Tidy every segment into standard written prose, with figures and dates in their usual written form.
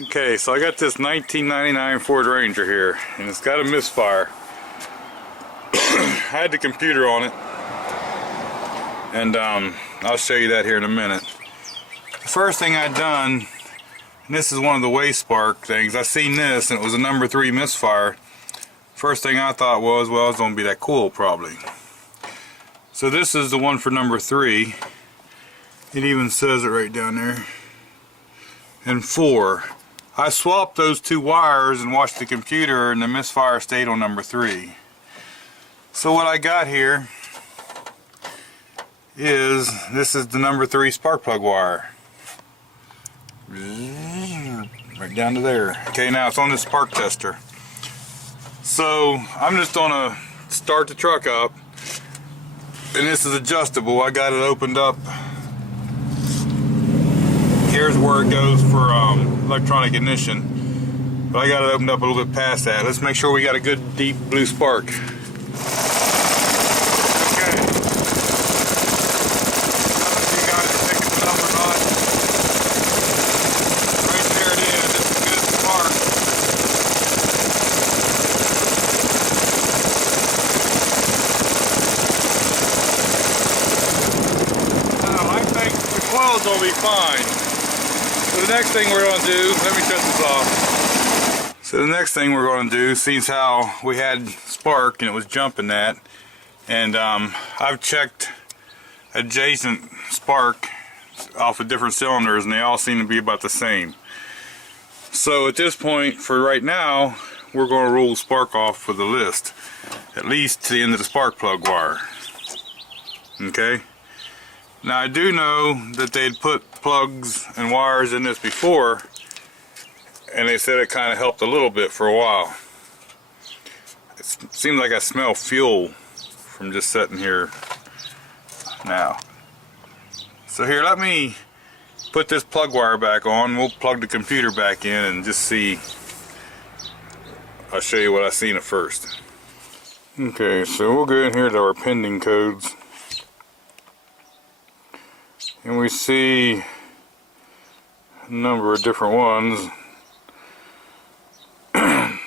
Okay, so I got this 1999 Ford Ranger here, and it's got a misfire. I had the computer on it, and I'll show you that here in a minute. The first thing I done, and this is one of the waste spark things, I seen this and it was a number 3 misfire. First thing I thought was, well, it's going to be that coil probably. So this is the one for number 3. It even says it right down there. And 4. I swapped those two wires and watched the computer, and the misfire stayed on number 3. So what I got here is, this is the number 3 spark plug wire. Right down to there. Okay, now it's on this spark tester. So I'm just gonna start the truck up, and this is adjustable. I got it opened up. Here's where it goes for electronic ignition, but I got it opened up a little bit past that. Let's make sure we got a good deep blue spark. Okay. I don't know if you guys are picking it up or not. Right there it is. It's a good spark. Now I think the coils will be fine. So the next thing we're going to do, let me shut this off. So the next thing we're going to do, seeing how we had spark and it was jumping that, and I've checked adjacent spark off of different cylinders and they all seem to be about the same. So at this point, for right now, we're going to rule spark off for the list, at least to the end of the spark plug wire. Okay? Now I do know that they'd put plugs and wires in this before, and they said it kind of helped a little bit for a while. It seems like I smell fuel from just sitting here now. So here, let me put this plug wire back on. We'll plug the computer back in and just see. I'll show you what I seen at first. Okay, so we'll go in here to our pending codes. And we see a number of different ones. That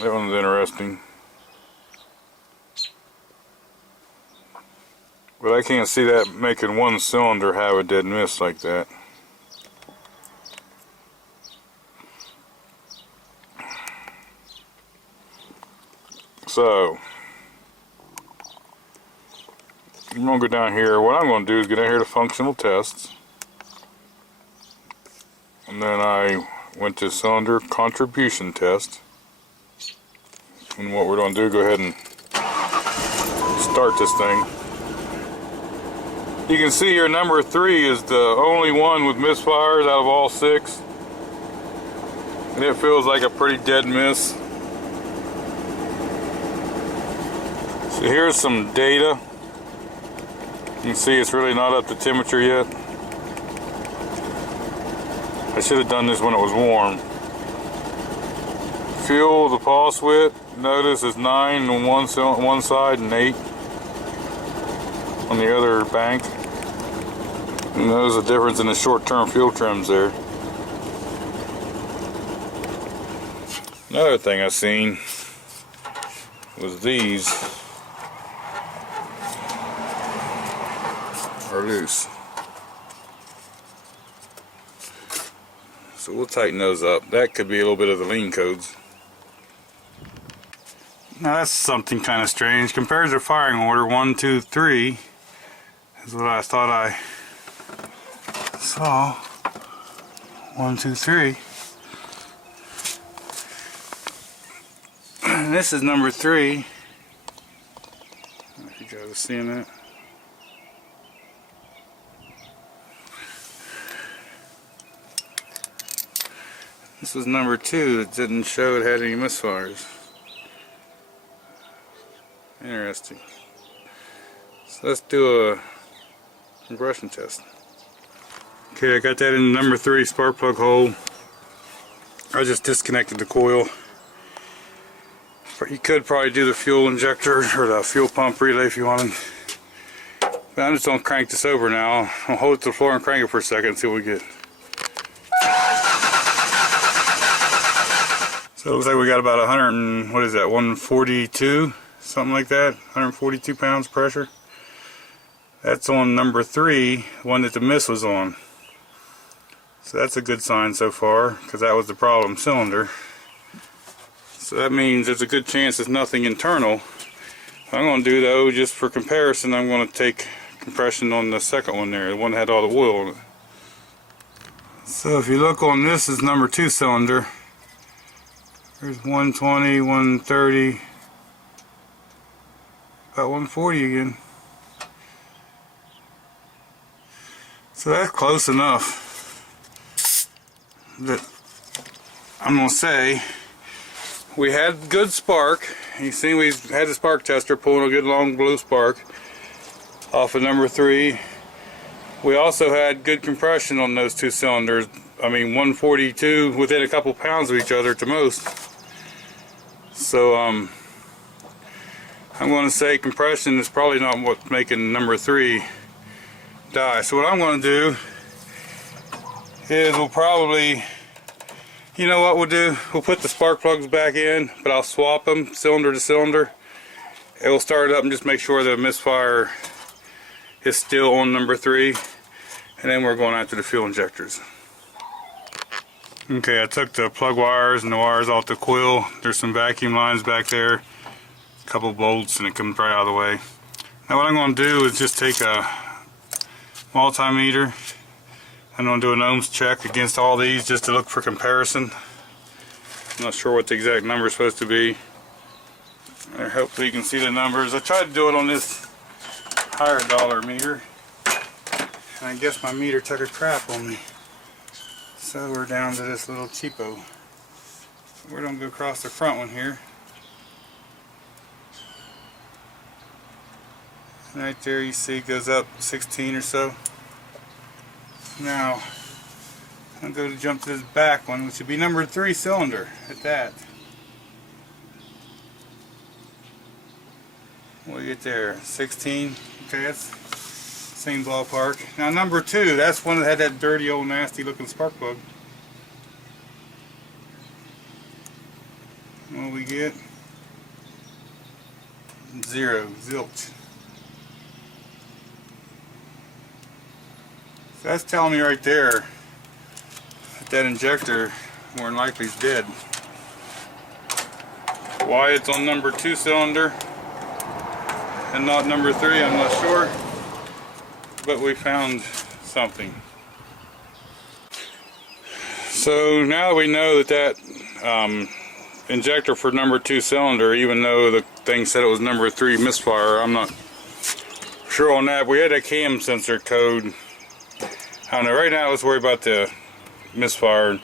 one's interesting. But I can't see that making one cylinder have a dead miss like that. So I'm going to go down here. What I'm going to do is get down here to functional tests, and then I went to cylinder contribution test, and what we're going to do, go ahead and start this thing. You can see here number 3 is the only one with misfires out of all 6, and it feels like a pretty dead miss. So here's some data. You can see it's really not up to temperature yet. I should have done this when it was warm. Fuel, the pulse width, notice is 9 on one side and 8 on the other bank. And there's a difference in the short-term fuel trims there. Another thing I seen was these are loose. So we'll tighten those up. That could be a little bit of the lean codes. Now that's something kind of strange. Compared to the firing order 1, 2, 3 is what I thought I saw. 1, 2, 3. And this is number 3. I don't know if you guys are seeing that. This was number 2 that didn't show it had any misfires. Interesting. So let's do a compression test. Okay, I got that in the number 3 spark plug hole. I just disconnected the coil. You could probably do the fuel injector or the fuel pump relay if you wanted. But I'm just going to crank this over now. I'll hold it to the floor and crank it for a second and see what we get. So it looks like we got about 100 and, what is that, 142? Something like that, 142 pounds pressure. That's on number 3, one that the miss was on. So that's a good sign so far, because that was the problem cylinder. So that means there's a good chance there's nothing internal. What I'm going to do though, just for comparison, I'm going to take compression on the second one there, the one that had all the oil on it. So if you look on this is number 2 cylinder. There's 120, 130, about 140 again. So that's close enough that I'm going to say we had good spark. You see we had the spark tester pulling a good long blue spark off of number 3. We also had good compression on those 2 cylinders. I mean 142 within a couple pounds of each other at the most. So I'm going to say compression is probably not what's making number 3 die. So what I'm going to do is we'll probably, you know what we'll do? We'll put the spark plugs back in, but I'll swap them cylinder to cylinder. It will start it up and just make sure the misfire is still on number 3, and then we're going after the fuel injectors. Okay, I took the plug wires and the wires off the coil. There's some vacuum lines back there, a couple bolts, and it comes right out of the way. Now what I'm going to do is just take a multimeter. I'm going to do an ohms check against all these just to look for comparison. I'm not sure what the exact number is supposed to be. Hopefully you can see the numbers. I tried to do it on this higher dollar meter, and I guess my meter took a crap on me. So we're down to this little cheapo. We're going to go across the front one here. Right there you see it goes up 16 or so. Now I'm going to jump to this back one, which would be number 3 cylinder at that. What do you get there? 16? Okay, that's same ballpark. Now number 2, that's one that had that dirty old nasty looking spark plug. What do we get? 0, zilch. So that's telling me right there that that injector more than likely is dead. Why it's on number 2 cylinder and not number 3, I'm not sure. But we found something. So now that we know that injector for number 2 cylinder, even though the thing said it was number 3 misfire, I'm not sure on that. We had a cam sensor code. I don't know, right now let's worry about the misfire.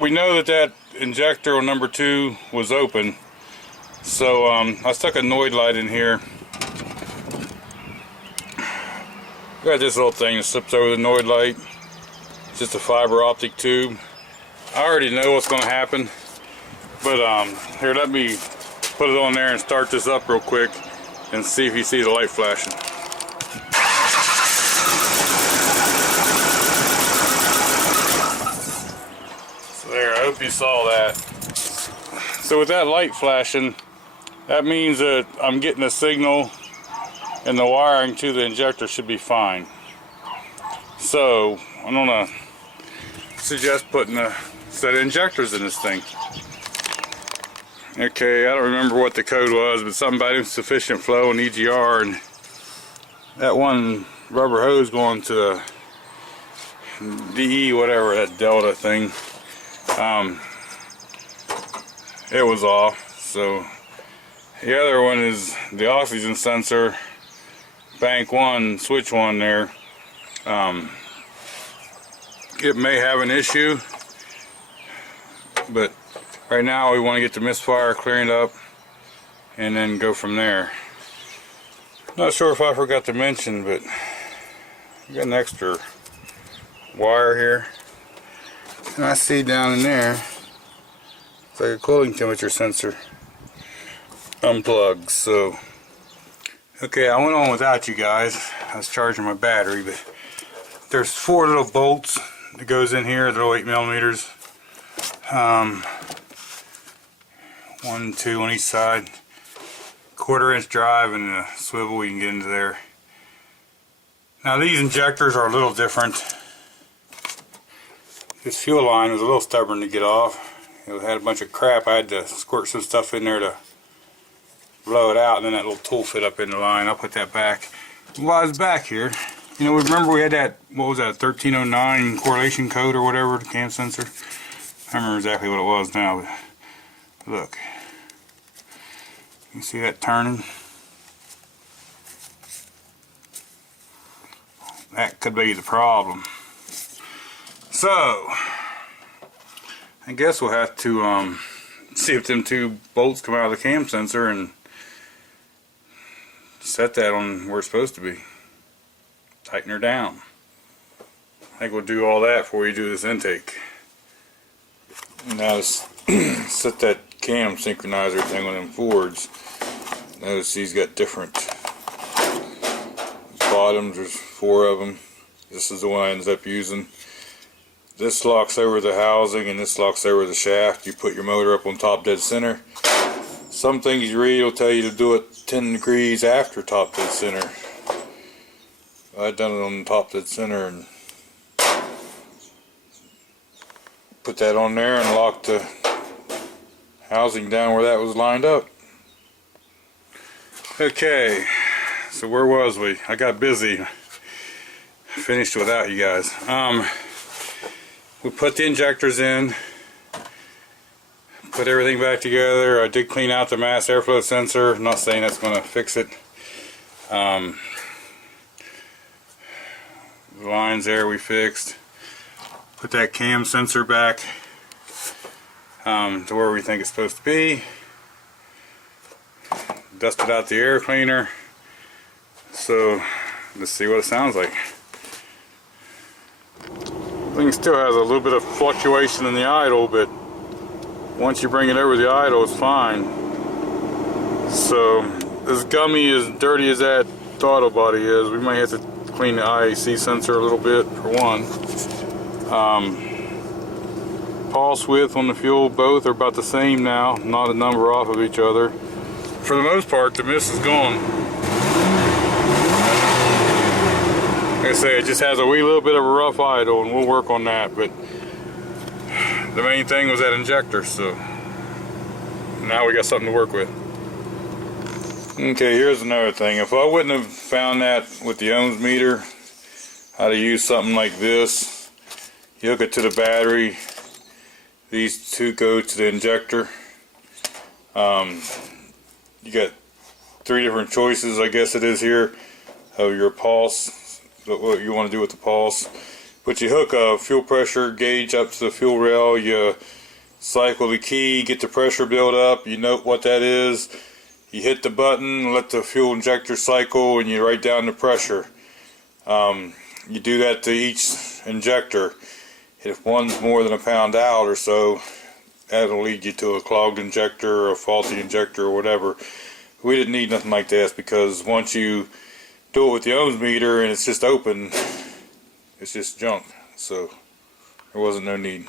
We know that that injector on number 2 was open, so I stuck a Noid light in here. Got this little thing that slips over the Noid light. It's just a fiber optic tube. I already know what's going to happen, but here, let me put it on there and start this up real quick and see if you see the light flashing. So there, I hope you saw that. So with that light flashing, that means that I'm getting a signal and the wiring to the injector should be fine. So I'm gonna suggest putting a set of injectors in this thing. Okay, I don't remember what the code was, but something about insufficient flow and EGR, and that one rubber hose going to DE, whatever, that Delta thing, it was off. So the other one is the oxygen sensor, bank 1, switch 1 there. It may have an issue, but right now we want to get the misfire clearing up and then go from there. Not sure if I forgot to mention, but we got an extra wire here, and I see down in there it's like a cooling temperature sensor unplugged. So Okay, I went on without you guys. I was charging my battery, but there's 4 little bolts that goes in here, they're 8mm. 1, 2 on each side. 1/4-inch drive and a swivel you can get into there. Now these injectors are a little different. This fuel line was a little stubborn to get off. It had a bunch of crap. I had to squirt some stuff in there to blow it out, and then that little tool fit up in the line. I'll put that back. While I was back here, you know, remember we had that, what was that, 1309 correlation code or whatever, the cam sensor? I don't remember exactly what it was now, but look. You see that turning? That could be the problem. So, I guess we'll have to see if them 2 bolts come out of the cam sensor and set that on where it's supposed to be. Tighten her down. I think we'll do all that before we do this intake. Now let's set that cam synchronizer thing on them Fords. Notice these got different bottoms. There's 4 of them. This is the one I ended up using. This locks over the housing and this locks over the shaft. You put your motor up on top dead center. Some things you read will tell you to do it 10 degrees after top dead center. I done it on top dead center and put that on there and locked the housing down where that was lined up. Okay, so where was we? I got busy. Finished without you guys. We put the injectors in, put everything back together. I did clean out the mass airflow sensor. I'm not saying that's going to fix it. The lines there we fixed. Put that cam sensor back to where we think it's supposed to be. Dusted out the air cleaner. So let's see what it sounds like. Thing still has a little bit of fluctuation in the idle, but once you bring it over the idle, it's fine. So as gummy, as dirty as that throttle body is, we might have to clean the IAC sensor a little bit for one. Pulse width on the fuel, both are about the same now, not a number off of each other. For the most part, the mist is gone. Like I say, it just has a wee little bit of a rough idle, and we'll work on that, but the main thing was that injector, so now we got something to work with. Okay, here's another thing. If I wouldn't have found that with the ohms meter, how to use something like this, you hook it to the battery, these 2 go to the injector. You got 3 different choices, I guess it is here, of your pulse, what you want to do with the pulse. But you hook a fuel pressure gauge up to the fuel rail, you cycle the key, get the pressure build up, you note what that is, you hit the button, let the fuel injector cycle, and you write down the pressure. You do that to each injector. If one's more than a pound out or so, that'll lead you to a clogged injector or a faulty injector or whatever. We didn't need nothing like this, because once you do it with the ohms meter and it's just open, it's just junk, so there wasn't no need.